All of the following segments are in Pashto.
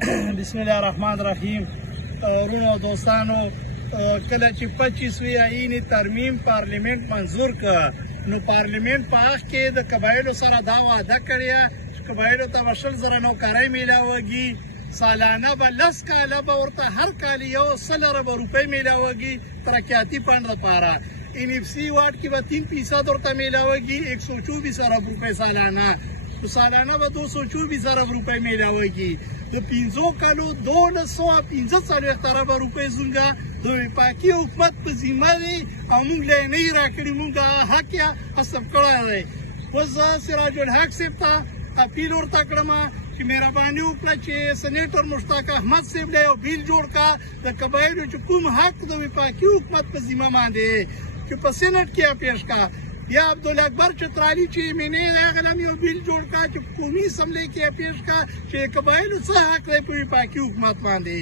بسم الله الرحمن الرحیم. ورونو دوستانو، کله چې 25وی آئینی ترمیم پارلیمنت منظور کړ نو پارلیمنت په هغه کې د قبایلو سره دا وعده کړې چې قبایلو ته به 100,000 نوکرۍ میلاوږي، سالانه به 10 کاله به ورته هر کال 100 ارب روپۍ میلاوږي ترقیاتي فنډ لپاره. NFC واټ کې به 3% ورته میلاوږي 124 ارب روپۍ سالانه، سالانه به 224 ارب روپۍ میلاوږي. د 15 کالو 1245 ارب روپۍ زونګه د وفاقي حکومت په ذمه دی او موږ له نه یې راکړي، موږ حق یې حسب کړی دی. اوس زه سراج الحق صاحب ته اپیل ورته کړم چې مهرباني وکړه چې سینیټر مشتاق احمد صاحب له یو بیل جوړ کړه د قبایلو چې کوم حق د وفاقي حکومت په ذمه باندې چې په سینټ کې پیش کړه. یا عبدالاکبر چترالی چې منې هغه هم یو بیل جوړ کړه چې قومي اسمبلی کې پیش کړه چې قبایلو څه حق دی په وفاقي حکومت باندې.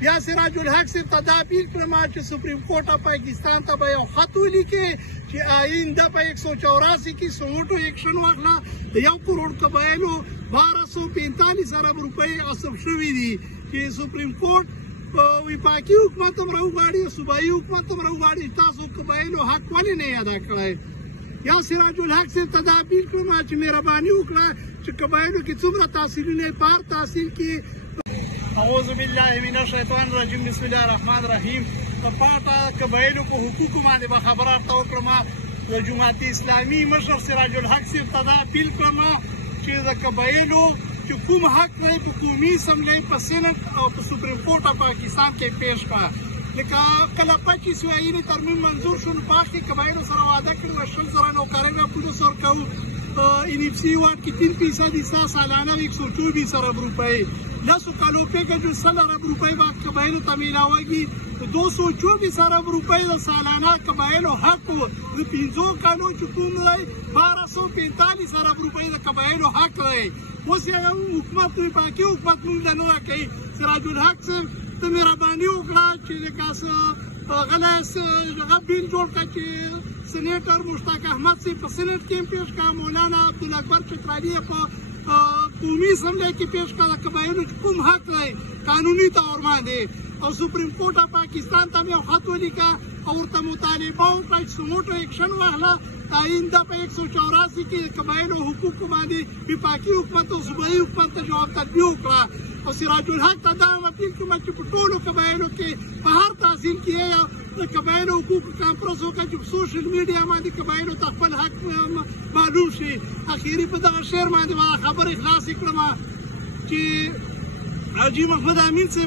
بیا سراج الحق صاحب ته دا اپیل کړم چې سپریم کورټ پاکستان ته به یو خط ولیکي چې آئینده په 184 کې سموټو ایکشن واخله د 1 کروڑ قبایلو 1245 ارب روپۍ غصب شوي دي چې سپریم کورټ وفاقي حکومت هم راوغواړي، صوبایي حکومت هم راوغواړي، تاسو قبایلو حق ولې نه ادا کړی. یا سراج الحق صاحب ته دا اپیل کړم چې مهرباني وکړه چې قبایلو کې څومره تحصیلونه پار تحصیل کې. اعوذ بالله من الشیطان الرجیم. بسم الله الرحمن الرحیم. په پاټه قبایلو په حقوقو باندې به خبره ورته وکړم. د جماعت اسلامي مشر سراج الحق صاحب ته دا اپیل کوم چې د قبایلو چې کوم حق لري په قومي اسمبلی په سینټ او په سپریم کورټ پاکستان کې پیش کړه. لکه کله 25 آئینی ترمیم منظور شو نو په هغه کې قبایلو سره وعده کړې وه 100,000 نوکرۍ به پولیس ورکوو. NFC واټ کې 3% حصه سالانه 124 ارب روپۍ، 10 کالو پیکج 100 ارب روپۍ به قبایلو ته میلاوږي. 224 ارب روپۍ د سالانه قبایلو حق و. د 15 کالو چې کوم دی 1245 ارب روپۍ د قبایلو حق دی. اوس یې حکومت وفاقي حکومت موږ ته نه راکوي. سراج الحق صاحب ته مهرباني وکړه چې هغه بیل جوړ کړه چې سینیټر مشتاق احمد صاحب په سینټ کې پیش کړه، مولانا عبدالاکبر چترالی په قومي اسمبلی کې پیش کړه. د قبایلو چې کوم حق دی قانوني طور باندې او سپریم کورټ پاکستان ته یو خط ولیکه او ورته مطالبه وکړه چې سموټو ایکشن واخله آئینده په 184 کې قبایلو حقوقو باندې وفاقي حکومت او صوبایي حکومت ته جواب طلبي وکړه. او سراج الحق ته دا اپیل کوم چې په ټولو قبایلو کې په هر تحصیل کې د قبایلو حقوقو کانفرنس وکړه چې په سوشل میډیا باندې قبایلو ته خپل حق معلوم شي. اخیري په دغه شعر باندې خبرې خلاصې کړم چې حاجي محمد امین صاحب